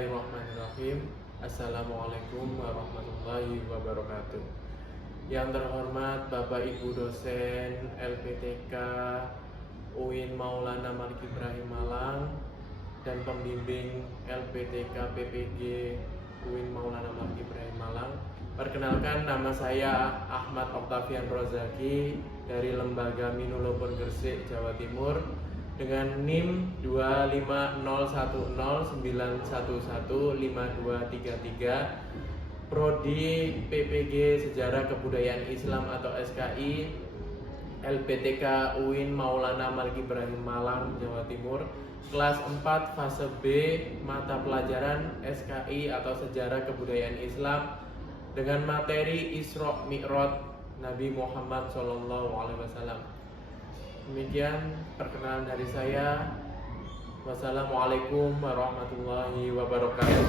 Bismillahirrahmanirrahim. Assalamualaikum warahmatullahi wabarakatuh. Yang terhormat Bapak Ibu dosen LPTK UIN Maulana Malik Ibrahim Malang dan pembimbing LPTK PPG UIN Maulana Malik Ibrahim Malang. Perkenalkan, nama saya Ahmad Octavian Rozaki dari Lembaga Minulopon Gresik, Jawa Timur, dengan NIM 2501091115233, Prodi PPG Sejarah Kebudayaan Islam atau SKI, LPTK UIN Maulana Malik Ibrahim Malang, Jawa Timur, kelas 4 fase B, mata pelajaran SKI atau Sejarah Kebudayaan Islam dengan materi Isra Mi'raj Nabi Muhammad SAW. Demikian perkenalan dari saya. Wassalamualaikum warahmatullahi wabarakatuh.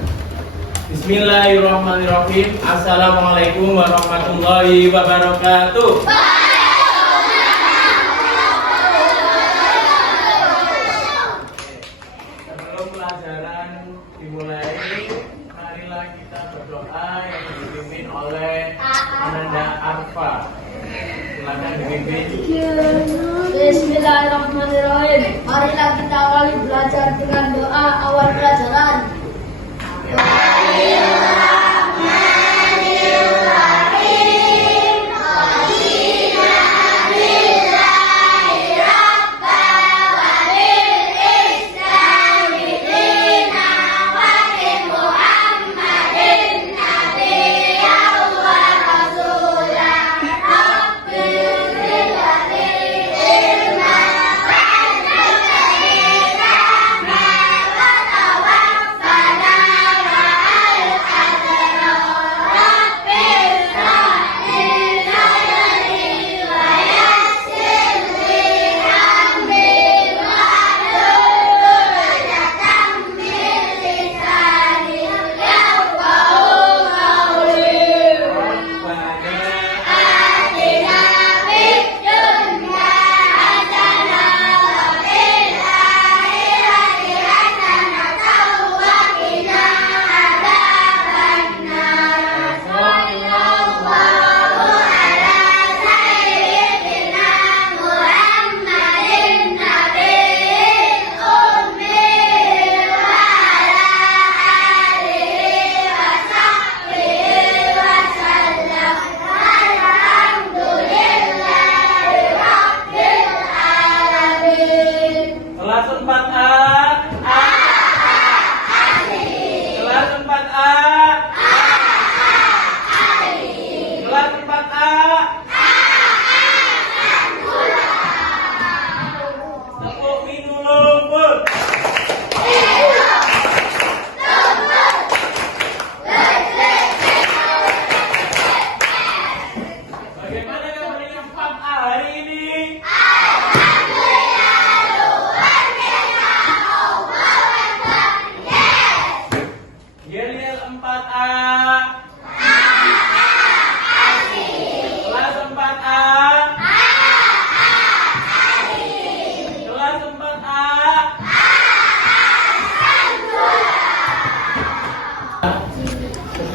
Bismillahirrahmanirrahim. Assalamualaikum warahmatullahi wabarakatuh. Sebelum pelajaran dimulai, marilah kita berdoa yang dipimpin oleh Ananda Arfa. Silakan dipimpin. Bismillahirrahmanirrahim. Marilah kita awali belajar dengan doa awal pelajaran.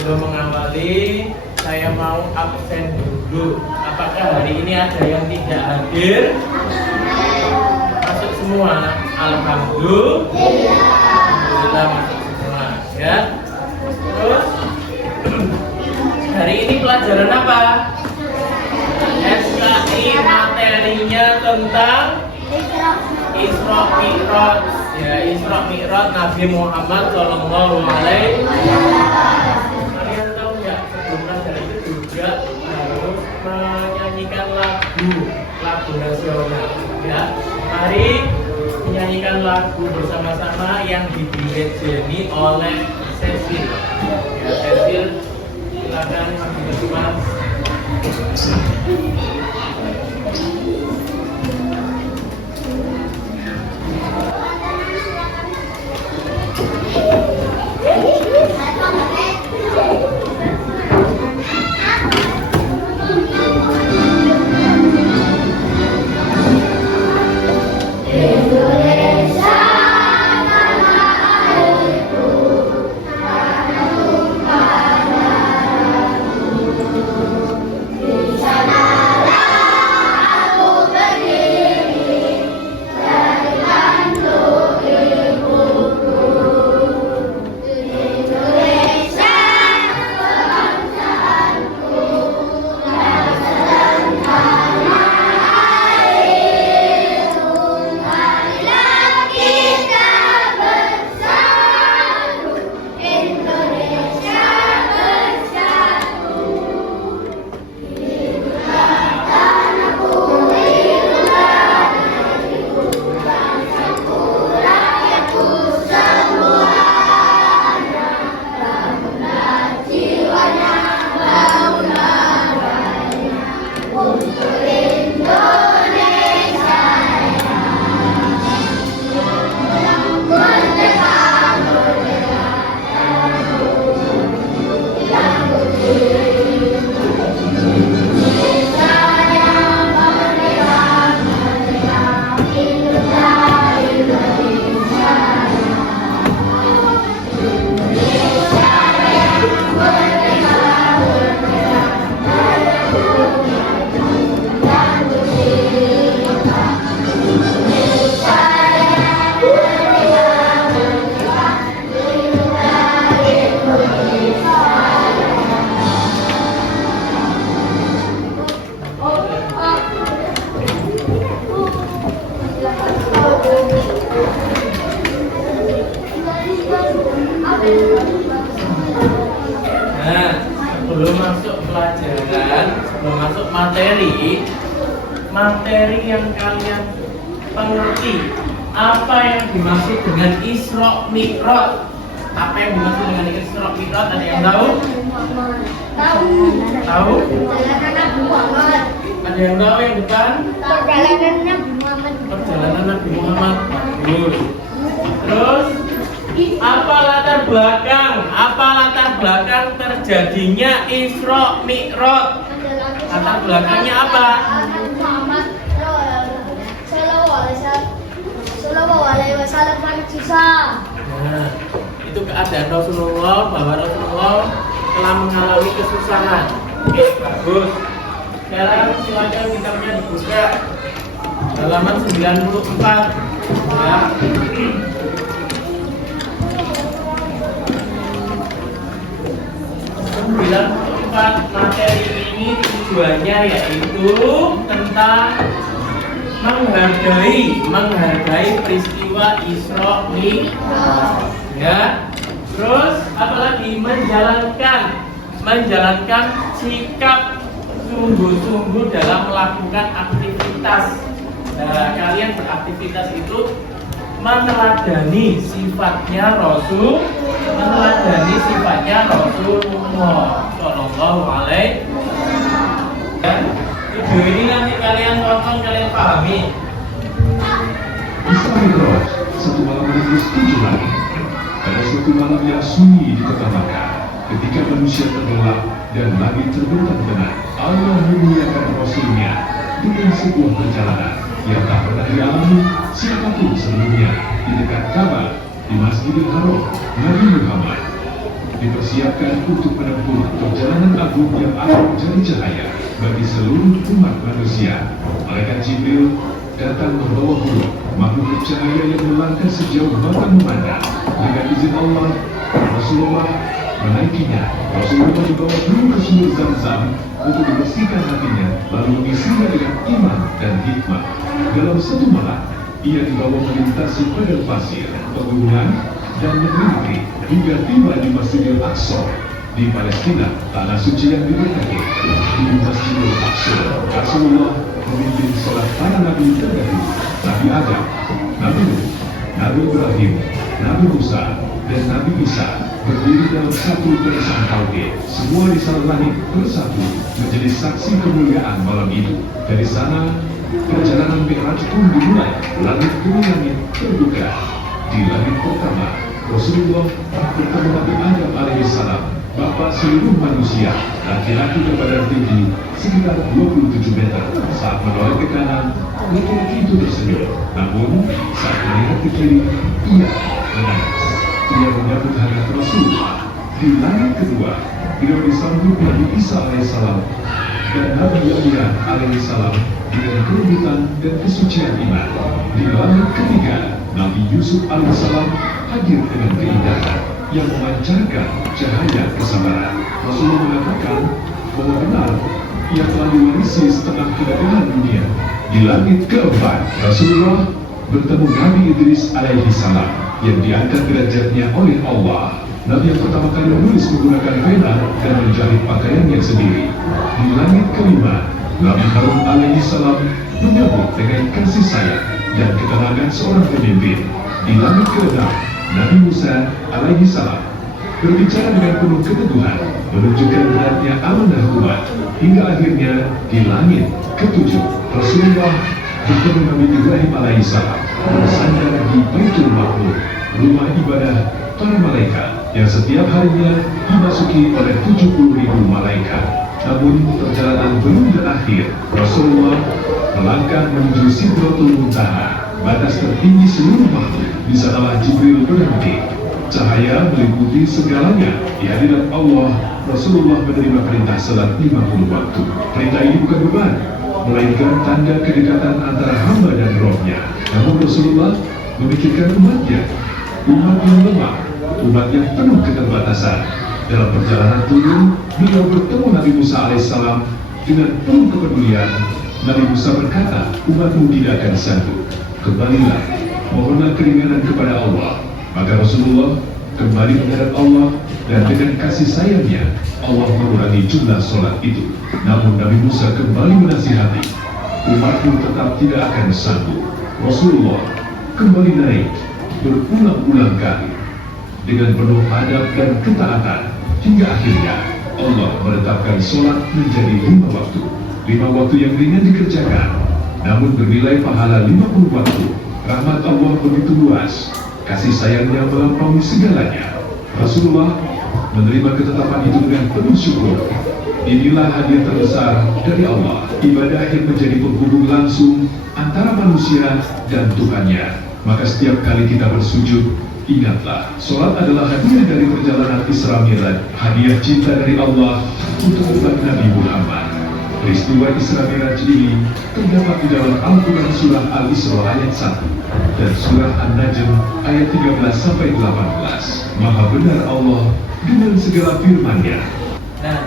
Sebelum mengawali, saya mau absen dulu. Apakah hari ini ada yang tidak hadir? Masuk semua? Alhamdulillah masuk semua, ya. Terus hari ini pelajaran apa? SKI, materinya tentang Isra Mi'raj. Ya, Isra Mi'raj Nabi Muhammad SAW. Kalian tahu nggak, sebelum pelajaran itu juga harus menyanyikan lagu nasional. Ya, mari menyanyikan lagu bersama-sama yang didirejeni oleh Cecil. Ya, Cecil, silakan Mas. Indonesia tanah airku. sebelum masuk materi yang kalian pengerti, apa yang dimaksud dengan Isra Mi'raj? Apa yang dimaksud dengan Isra Mi'raj? Ada yang tahu? Tahu? Perjalanan Nabi Muhammad. Ada yang tahu yang depan? Perjalanan Nabi Muhammad. Perjalanan Nabi Muhammad. Bagus. Terus apa latar belakang terjadinya Isra Mi'raj? Latar belakangnya apa? Nabi Muhammad Sallallahu Alaihi Wasallam manusia. Nah, itu keadaan Rasulullah, bahwa Rasulullah telah mengalami kesusahan. Oke, bagus. Sekarang silakan kitabnya dibuka halaman 94 ya. 94 materi ini tujuannya yaitu tentang menghargai peristiwa Isra Mi'raj ya. Terus apalagi menjalankan sikap sungguh-sungguh dalam melakukan aktivitas. Nah, kalian beraktivitas itu meneladani sifatnya Rasulullah Shallallahu Alaihi Wasallam. Video ini nanti kalian tonton, kalian pahami. Isra Mi'raj, satu malam menembus 7 langit. Pada suatu malam yang sunyi di kota Makkah, ketika manusia tergelap dan langit terbentang benar, Allah memuliakan Rasulnya dengan sebuah perjalanan yang tak pernah dialami siapapun sebelumnya di dekat Ka'bah, di Masjidil Haram. Nabi Muhammad dipersiapkan untuk menempuh perjalanan agung yang akan menjadi cahaya bagi seluruh umat manusia. Malaikat Jibril datang membawa buruk, makhluk bercahaya yang melangkah sejauh mata memandang. Dengan izin Allah, Rasulullah menaikinya. Rasulullah dibawa dulu ke sumur Zam-Zam untuk dibersihkan hatinya, lalu mengisinya dengan iman dan hikmah. Dalam satu malam, ia dibawa melintasi padang pasir, pegunungan, dan negeri hingga tiba di Masjidil Aqsa di Palestina, tanah suci yang diberkati. Di Masjidil Aqsa, Rasulullah memimpin sholat para nabi terdahulu, Nabi Adam, Nabi Nuh, Nabi Ibrahim, Nabi Musa, dan Nabi Isa berdiri dalam satu barisan tauhid. Semua di sana langit bersatu menjadi saksi kemuliaan malam itu. Dari sana perjalanan Mi'raj pun dimulai. Langit demi langit terbuka. Di langit pertama, Rasulullah bertemu Nabi Adam alaihissalam, bapak seluruh manusia, laki-laki berbadan tinggi sekitar 27 meter. Saat menoleh ke kanan, laki-laki itu tersenyum. Namun saat melihat ke kiri, ia menangis. Ia menyambut hangat Rasulullah. Di langit kedua, beliau disambut Nabi Isa alaihissalam dan Nabi Yahya alaihissalam dengan kerubutan dan kesucian iman. Di langit ketiga, Nabi Yusuf alaihissalam hadir dengan keindahan yang memancarkan cahaya kesabaran. Rasulullah mengatakan bahwa benar ia telah diwarisi setengah kegagahan dunia. Di langit keempat, Rasulullah bertemu Nabi Idris alaihissalam yang diangkat derajatnya oleh Allah. Nabi yang pertama kali menulis menggunakan pena dan menjahit pakaiannya sendiri. Di langit kelima, Nabi Harun alaihissalam menyambut dengan kasih sayang dan ketenangan seorang pemimpin. Di langit keenam, Nabi Musa alaihissalam berbicara dengan penuh keteguhan, menunjukkan beratnya amanah umat. Hingga akhirnya di langit ketujuh, Rasulullah bertemu Nabi Ibrahim alaihissalam bersandar di Baitul Ma'mur, rumah ibadah para malaikat yang setiap harinya dimasuki oleh 70.000 malaikat. Namun perjalanan belum berakhir. Rasulullah melangkah menuju Sidratul Muntaha, batas tertinggi seluruh makhluk. Di sanalah Jibril berhenti. Cahaya meliputi segalanya. Di hadirat Allah, Rasulullah menerima perintah salat 50 waktu. Perintah ini bukan beban, melainkan tanda kedekatan antara hamba dan Rohnya. Namun Rasulullah memikirkan umatnya, umat yang lemah, umat yang penuh keterbatasan. Dalam perjalanan turun, beliau bertemu Nabi Musa alaihissalam dengan penuh kepedulian. Nabi Musa berkata, umatmu tidak akan sanggup. Kembalilah, mohonlah keringanan kepada Allah. Maka Rasulullah kembali menghadap Allah dan dengan kasih sayangnya Allah mengurangi jumlah sholat itu. Namun Nabi Musa kembali menasihati, umatku tetap tidak akan sanggup. Rasulullah kembali naik berulang-ulang kali dengan penuh adab dan ketaatan, hingga akhirnya Allah menetapkan sholat menjadi 5 waktu. 5 waktu yang ringan dikerjakan, namun bernilai pahala 50 waktu. Rahmat Allah begitu luas, kasih sayangnya melampaui segalanya. Rasulullah menerima ketetapan itu dengan penuh syukur. Inilah hadiah terbesar dari Allah, ibadah yang menjadi penghubung langsung antara manusia dan Tuhannya. Maka setiap kali kita bersujud, ingatlah, sholat adalah hadiah dari perjalanan Isra Mi'raj, hadiah cinta dari Allah untuk umat Nabi Muhammad. Peristiwa Isra Mi'raj ini terdapat di dalam Al-Quran Surah Al-Isra ayat 1 dan Surah An-Najm ayat 13-18. Maha benar Allah dengan segala firman-Nya. Nah,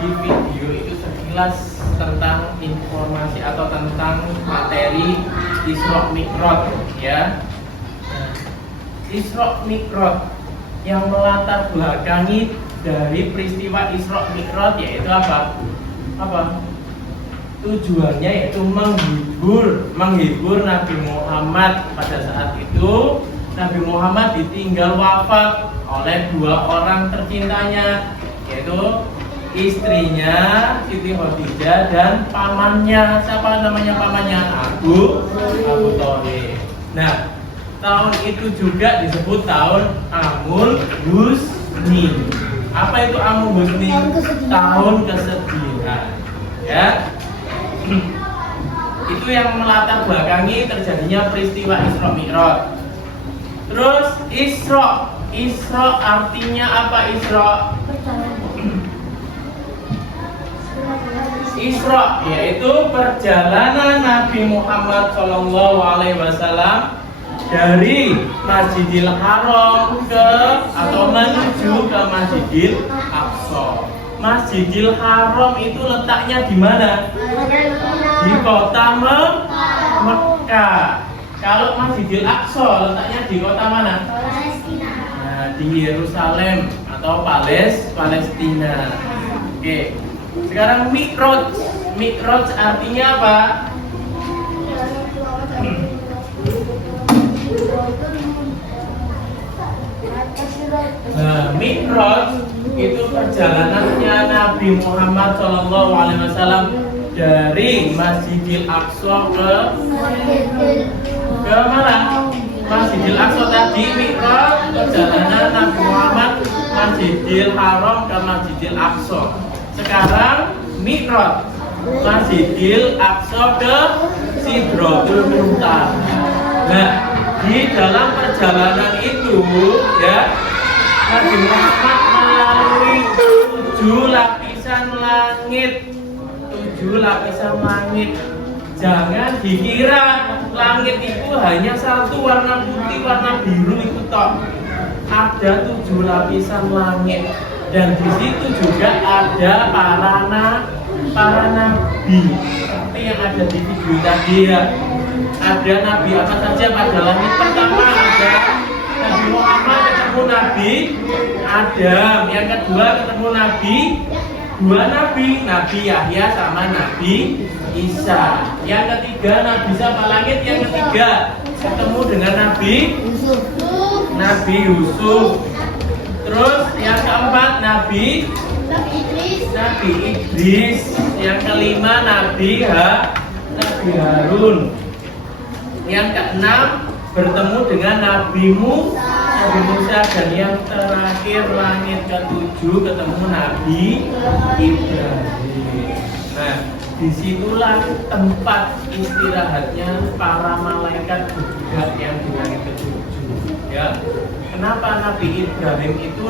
di video itu sekilas tentang informasi atau tentang materi Isra Mi'raj, ya. Nah, Isra Mi'raj yang melatar belakangi dari peristiwa Isra Mi'raj yaitu apa? Tujuannya yaitu menghibur Nabi Muhammad. Pada saat itu Nabi Muhammad ditinggal wafat oleh 2 orang tercintanya, yaitu istrinya Siti Khadijah dan pamannya. Siapa namanya pamannya? Abu Thalib. Nah, tahun itu juga disebut tahun Amul Husni. Apa itu Amul Husni? Tahun kesedihan. Ya, itu yang melatar belakangi terjadinya peristiwa Isra Mi'raj. Terus Isra artinya apa? Isra yaitu perjalanan Nabi Muhammad SAW dari Masjidil Haram menuju ke Masjidil Aqsa. Masjidil Haram itu letaknya di mana? Di kota Mekah. Kalau Masjidil Aqsa letaknya di kota mana? Nah, di Yerusalem atau Palestina. Oke. Sekarang Mi'raj artinya apa? Nah, Mi'raj itu perjalanannya Nabi Muhammad SAW dari Masjidil Aqsa ke mana? Masjidil Aqsa tadi. Mi'raj perjalanan Nabi Muhammad Masjidil Haram ke Masjidil Aqsa. Sekarang Mi'raj Masjidil Aqsa ke Sidratul Muntaha. Nah, di dalam perjalanan itu, ya, Nabi Muhammad melalui 7 lapisan langit. 7 lapisan langit. Jangan dikira langit itu hanya satu warna putih, warna biru itu tok. Ada 7 lapisan langit. Dan di situ juga ada para nabi. Seperti yang ada di video tadi, ya. Ada nabi apa saja pada langit pertama? Ada Nabi Muhammad ketemu Nabi Adam. Yang kedua ketemu dua nabi, Nabi Yahya sama Nabi Isa. Yang ketiga Nabi siapa? Langit yang ketiga ketemu dengan Nabi Yusuf. Terus yang keempat Nabi Idris. Yang kelima Nabi Harun. Yang keenam bertemu dengan Nabi Musa. Dan yang terakhir langit ke-7 ketemu Nabi Ibrahim. Nah, disitulah tempat istirahatnya para malaikat juga yang di langit ke-7. Ya, kenapa Nabi Ibrahim itu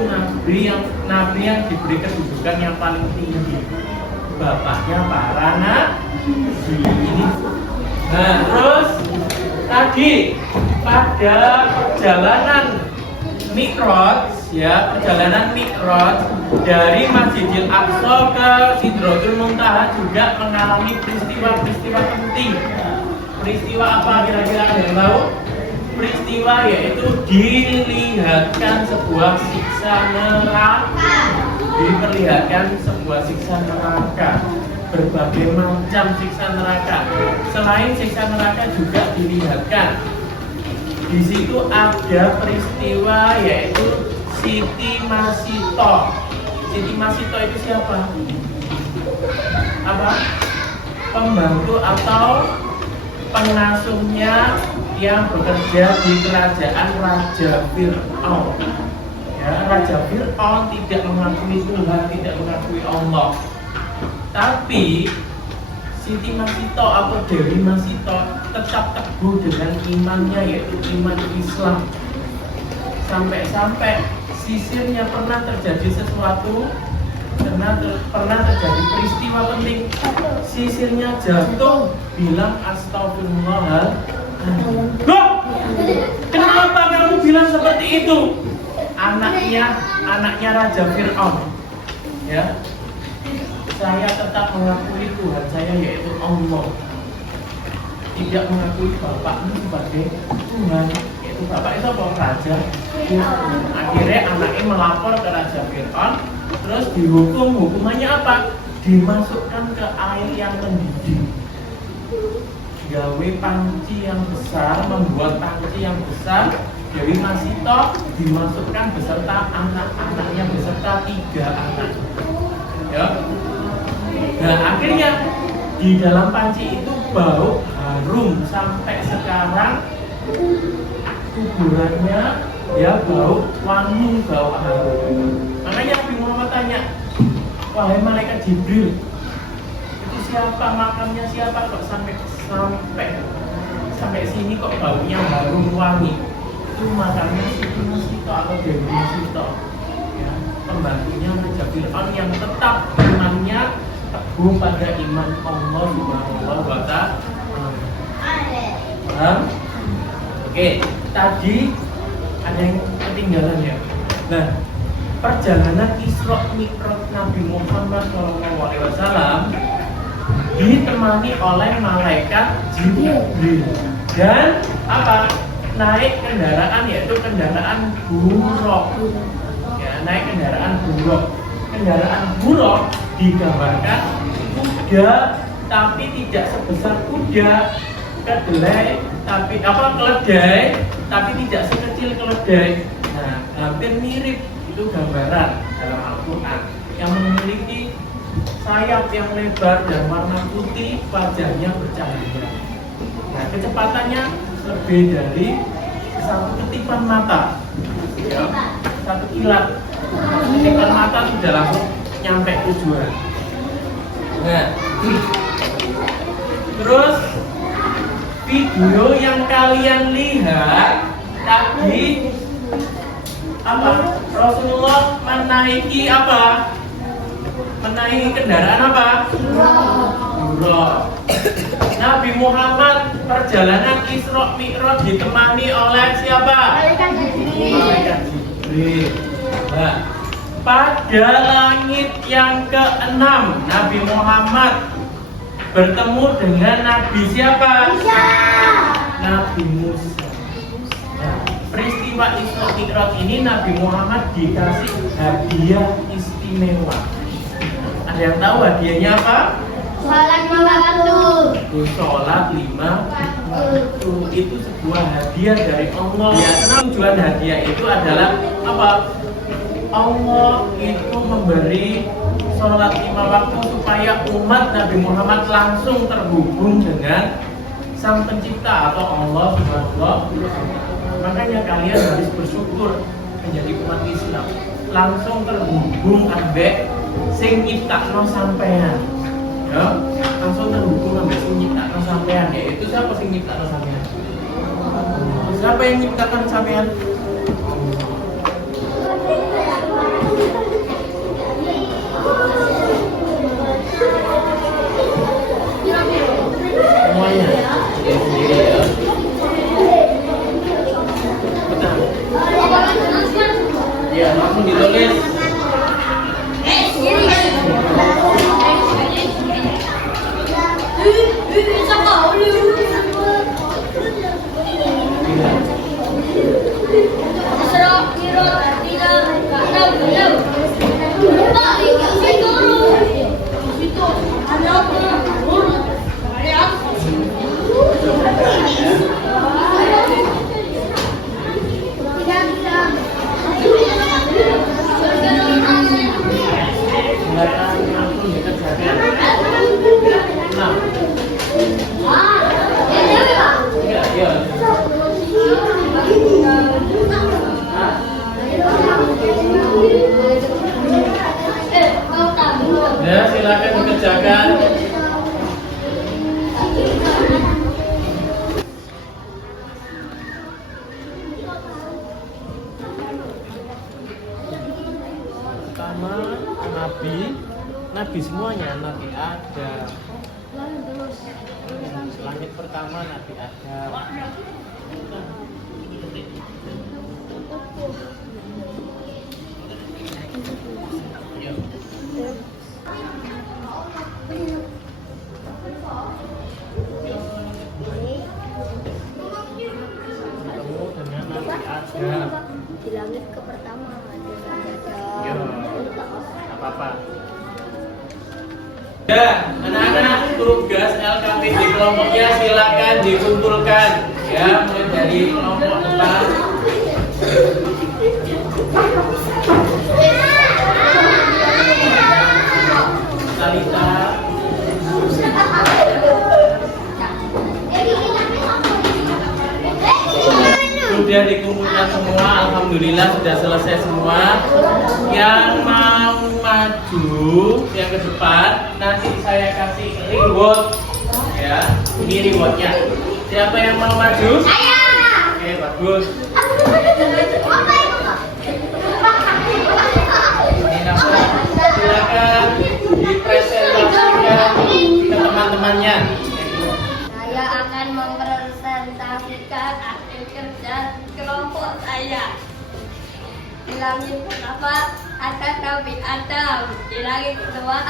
nabi yang diberi kedudukan yang paling tinggi? Bapaknya para nabi ini. Nah, terus tadi pada perjalanan Mi'raj, ya, perjalanan Mi'raj dari Masjidil Aqsa ke Sidratul Muntaha juga mengalami peristiwa-peristiwa penting. Peristiwa apa kira-kira ada yang tahu? peristiwa yaitu dilihatkan sebuah siksa neraka. Diperlihatkan sebuah siksa neraka, berbagai macam siksa neraka. Selain siksa neraka juga dilihatkan. Di situ ada peristiwa yaitu Siti Masito. Siti Masito itu siapa? Apa? Pembantu atau pengasuhnya yang bekerja di kerajaan Raja Fir'aun. Ya, Raja Fir'aun tidak mengakui Tuhan, tidak mengakui Allah. Tapi Siti Masito atau Dewi Masito tetap teguh dengan imannya, yaitu iman Islam. Sampai-sampai sisirnya pernah terjadi sesuatu, pernah terjadi peristiwa penting, sisirnya jatuh, bilang astagfirullahaladzim. Loh, kenapa kamu bilang seperti itu? Anaknya Raja Fir'aun, ya. Saya tetap mengakui Tuhan saya yaitu Allah, tidak mengakui bapakmu sebagai Tuhan, yaitu bapak itu apa? Raja. Akhirnya anaknya melapor ke Raja Fir'aun, terus dihukum. Hukumannya apa? Dimasukkan ke air yang mendidih, gawe panci yang besar, membuat panci yang besar. Dewi Masito dimasukkan beserta anak-anaknya, beserta 3 anak, ya. Nah, akhirnya di dalam panci itu bau harum sampai sekarang, kuburannya ya bau wangi, bau harum. Makanya Nabi Muhammad tanya, wahai malaikat Jibril, itu siapa, makamnya siapa kok sampai sini kok baunya harum wangi? Itu makamnya Siti Masito atau Dewi Masito, ya, pembantunya Raja Fir'aun yang tetap imannya teguh pada iman Allah Subhanahu wa Ta'ala. Paham? Oke, tadi ada yang ketinggalan ya. Nah, perjalanan Isra Mi'raj Nabi Muhammad SAW ditemani oleh malaikat Jibril dan apa? Naik kendaraan, yaitu kendaraan buruk. Ya, naik kendaraan buruk. Kendaraan buruk digambarkan kuda, tapi tidak sebesar kuda. Kedelai, tapi keledai, tapi tidak sekecil keledai. Nah, hampir mirip, itu gambaran dalam Al-Quran, yang memiliki sayap yang lebar dan warna putih, wajahnya bercahaya. Nah, kecepatannya lebih dari 1 ketipan mata, ya, 1 kilat. Ketipan mata sudah langsung nyampe tujuan. Nah, terus video yang kalian lihat tadi apa? Rasulullah menaiki apa? Menaiki kendaraan apa? Buruk. Nabi Muhammad perjalanan Isra Mi'raj ditemani oleh siapa? Malaikat Jibril. Nah, pada langit yang ke-6 Nabi Muhammad bertemu dengan Nabi siapa? Nabi Musa. Nah, peristiwa Isra Mi'raj ini Nabi Muhammad dikasih hadiah istimewa. Ada yang tahu hadiahnya apa? Sholat 5 waktu. Sholat 5 waktu itu sebuah hadiah dari Allah. Ya, karena tujuan hadiah itu adalah apa? Allah itu memberi sholat 5 waktu supaya umat Nabi Muhammad langsung terhubung dengan Sang Pencipta atau Allah Subhanahu wa Ta'ala. Makanya kalian harus bersyukur menjadi umat Islam, langsung terhubung ambek sing nyiptakno sampean. Ya, langsung terhubung ambek sing nyiptakno sampean, yaitu siapa sing nyiptakno sampean? Siapa yang nyiptakan sampean? Semuanya dia sendiri ya. Betul. Ya, langsung ditulis. Nabi semuanya, Nabi Adam. Lalu terus. Langit pertama Nabi Adam. Ketemu dengan Nabi Adam. Di langit ke pertama Ya, ada. apa-apa. Ya, anak-anak tugas LKPD kelompoknya silakan dikumpulkan ya, mulai dari kelompok depan. Salita. Sudah dikumpulkan semua, alhamdulillah sudah selesai semua. Yang mau maju yang ke depan, nanti saya kasih reward ya. Ini rewardnya. Siapa yang mau maju? Saya. Oke, bagus. Ini nama. Silakan dipresentasikan ke teman-temannya. Saya akan mempresentasikan hasil kerja kelompok saya. Di langit pertama ada Nabi Adam, di langit kedua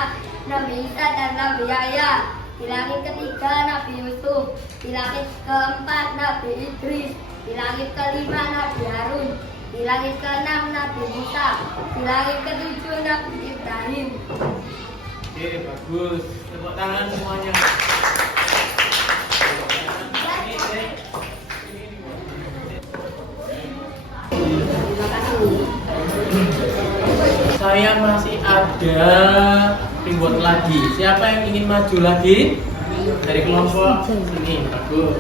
Nabi Isa dan Nabi Yahya, di langit ketiga Nabi Yusuf, di langit keempat Nabi Idris, di langit kelima Nabi Harun, di langit keenam Nabi Musa, di langit ketujuh Nabi Ibrahim. Oke, bagus. Tepuk tangan semuanya. Saya masih ada reward lagi. Siapa yang ingin maju lagi? Dari kelompok sini, bagus.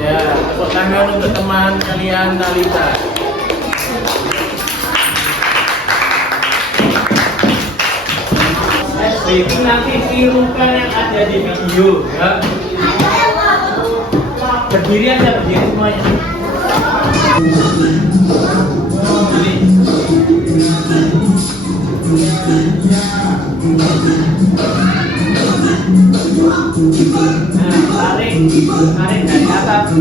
Ya, tepuk tangan untuk teman kalian Talita. Itu nanti tirukan yang ada di video ya. Berdiri aja, berdiri semuanya. Nah, tarik dari atas.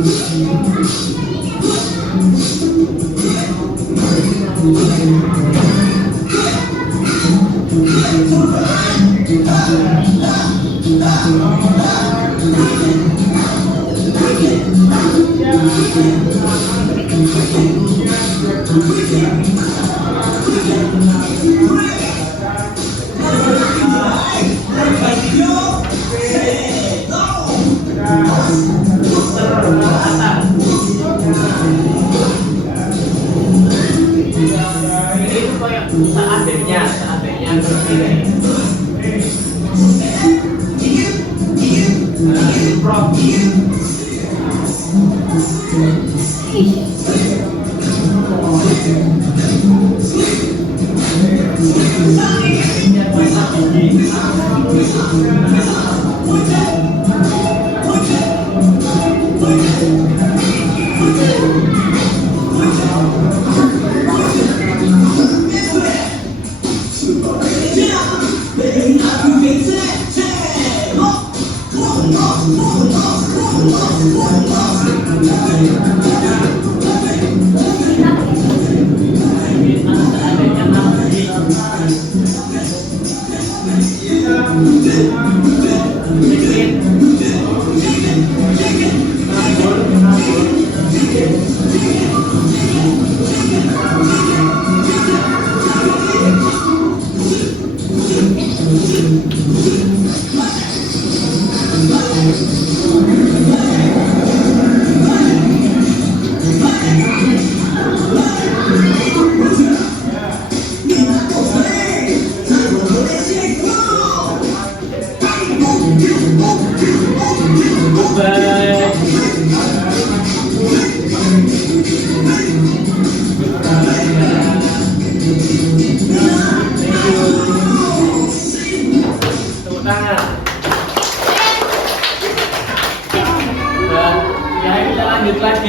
Itu kayak seadanya berdiri.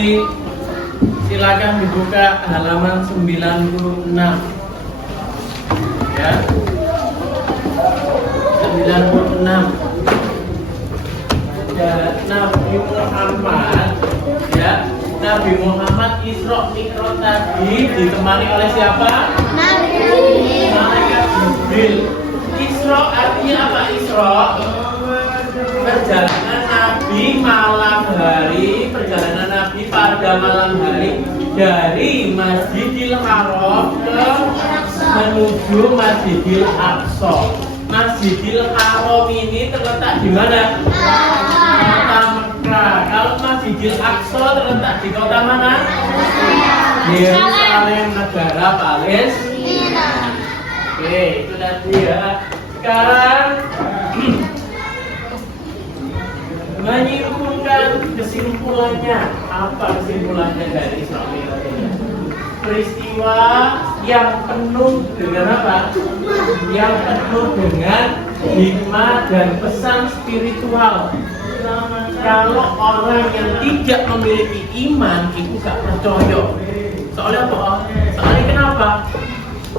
Jadi silakan dibuka halaman 96 ya. 96 ya, Nabi Muhammad ya. Nabi Muhammad Isra Mi'raj tadi ditemani oleh siapa? Malaikat Jibril. Isra artinya apa? Isra perjalanan Nabi malam hari, perjalanan Nabi pada malam hari dari Masjidil Haram ke menuju Masjidil Aqsa. Masjidil Haram ini terletak di mana? Kota Mekah. Kalau Masjidil Aqsa terletak di kota mana? Yerusalem, negara Palestina. Oke, itu tadi ya. Sekarang menyimpulkan kesimpulannya. Apa kesimpulannya dari Isra Mi'raj ini? Peristiwa yang penuh dengan apa? Yang penuh dengan hikmah dan pesan spiritual. Kalau orang yang tidak memiliki iman itu gak percaya. Soalnya apa? Soalnya kenapa?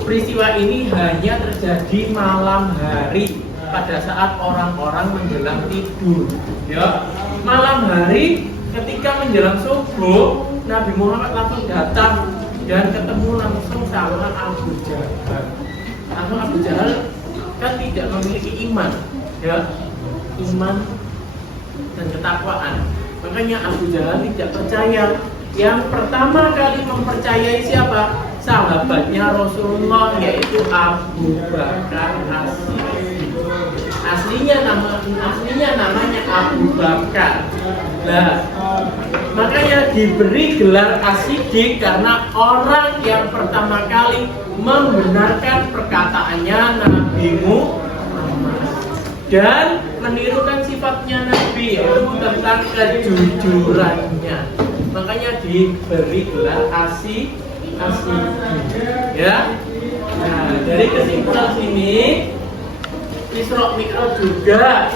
Peristiwa ini hanya terjadi malam hari pada saat orang-orang menjelang tidur. Ya, malam hari ketika menjelang subuh, Nabi Muhammad langsung datang dan ketemu langsung sama Abu Jahal. Langsung Abu Jahal kan tidak memiliki iman, ya, iman dan ketakwaan. Makanya Abu Jahal tidak percaya. Yang pertama kali mempercayai siapa? Sahabatnya Rasulullah, yaitu Abu Bakar As-Siddiq. Aslinya namanya Abu Bakar. Nah, makanya diberi gelar As-Siddiq karena orang yang pertama kali membenarkan perkataannya Nabi Muhammad dan menirukan sifatnya Nabi, yaitu tentang kejujurannya. Makanya diberi gelar As-Siddiq. Ya. Nah, dari kesimpulan sini, Isra Mi'raj juga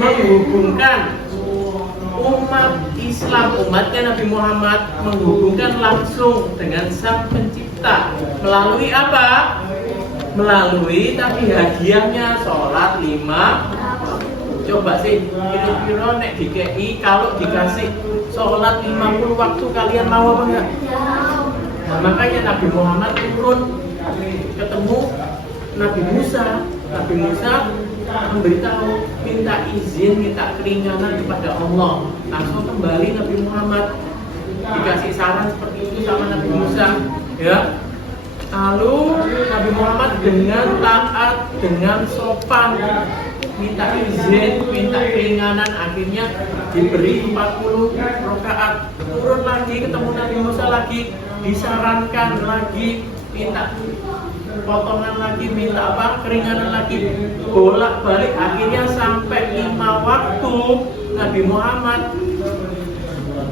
menghubungkan umat Islam, umatnya Nabi Muhammad, menghubungkan langsung dengan Sang Pencipta melalui apa? Melalui tadi hadiahnya sholat 5. Coba sih, kira-kira nek DKI kalau dikasih sholat 50 waktu kalian mau apa enggak? Nah, makanya Nabi Muhammad turun ketemu Nabi Musa. Nabi Musa memberitahu, minta izin, minta keringanan kepada Allah. Langsung kembali Nabi Muhammad dikasih saran seperti itu sama Nabi Musa, ya. Lalu Nabi Muhammad dengan taat, dengan sopan, minta izin, minta keringanan, akhirnya diberi 40 rakaat. Turun lagi ketemu Nabi Musa lagi, disarankan lagi, minta potongan lagi, minta apa? Keringanan lagi, bolak-balik, akhirnya sampai 5 waktu Nabi Muhammad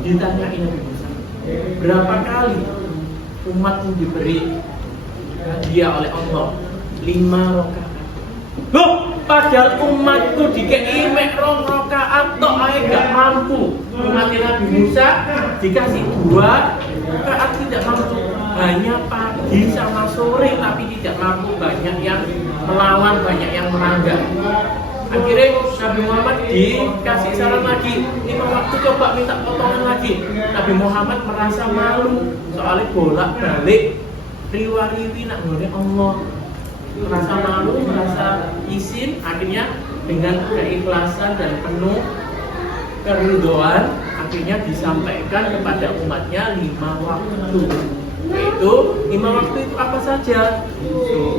ditanyain Nabi Musa, berapa kali umatmu diberi hadiah oleh Allah? 5 rakaat. Loh, padahal umatku dikei mek 2 rakaat tok ae gak mampu. Umat Nabi Musa dikasih 2 rakaat tidak mampu. Hanya pagi sama sore tapi tidak mampu, banyak yang melawan, banyak yang melanggar. Akhirnya Nabi Muhammad dikasih saran lagi, 5 waktu coba minta potongan lagi. Nabi Muhammad merasa malu soalnya bolak-balik riwa-riwi nak ngene Allah. Merasa malu, merasa izin, akhirnya dengan keikhlasan dan penuh keridhaan akhirnya disampaikan kepada umatnya 5 waktu. Yaitu 5 waktu itu apa saja?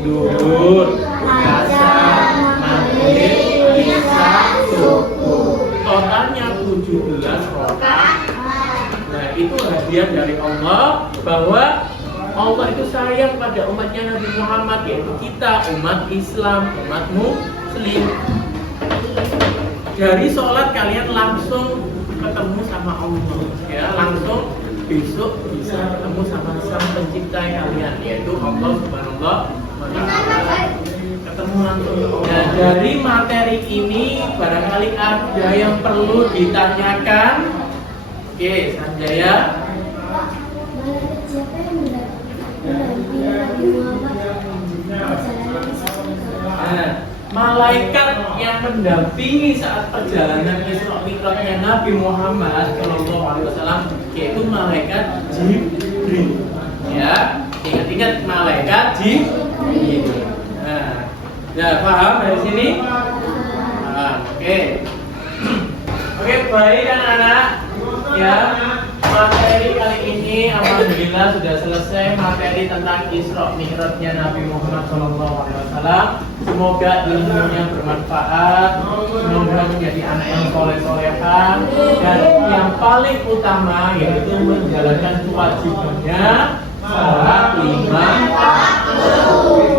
Zuhur, asar, maghrib, isya, subuh. Totalnya 17 rakaat. Nah, itu hadiah dari Allah bahwa Allah itu sayang pada umatnya Nabi Muhammad, yaitu kita, umat Islam, umat Muslim. Dari sholat kalian langsung ketemu sama Allah, ya, langsung besok bisa ketemu sama Sang Pencipta kalian, yaitu Allah Subhanahu wa Ta'ala. Ketemu langsung. Nah, dari materi ini barangkali ada yang perlu ditanyakan Oke, Sanjaya. Malaikat siapa yang mendampingi Nabi Muhammad perjalanan Isra Mi'raj? Nah, malaikat yang mendampingi saat perjalanan Isra Mi'rajnya Nabi Muhammad Shallallahu Alaihi Wasallam yaitu malaikat Jibril. Ya, ingat-ingat malaikat Jibril. Nah, ya paham dari sini? Paham. Oke. Oke, baik anak-anak. Ya, materi kali ini alhamdulillah sudah selesai materi tentang Isra Mi'rajnya Nabi Muhammad SAW. Semoga ilmunya bermanfaat, semoga menjadi anak yang soleh-solehan, dan yang paling utama yaitu menjalankan kewajibannya sholat 5 waktu.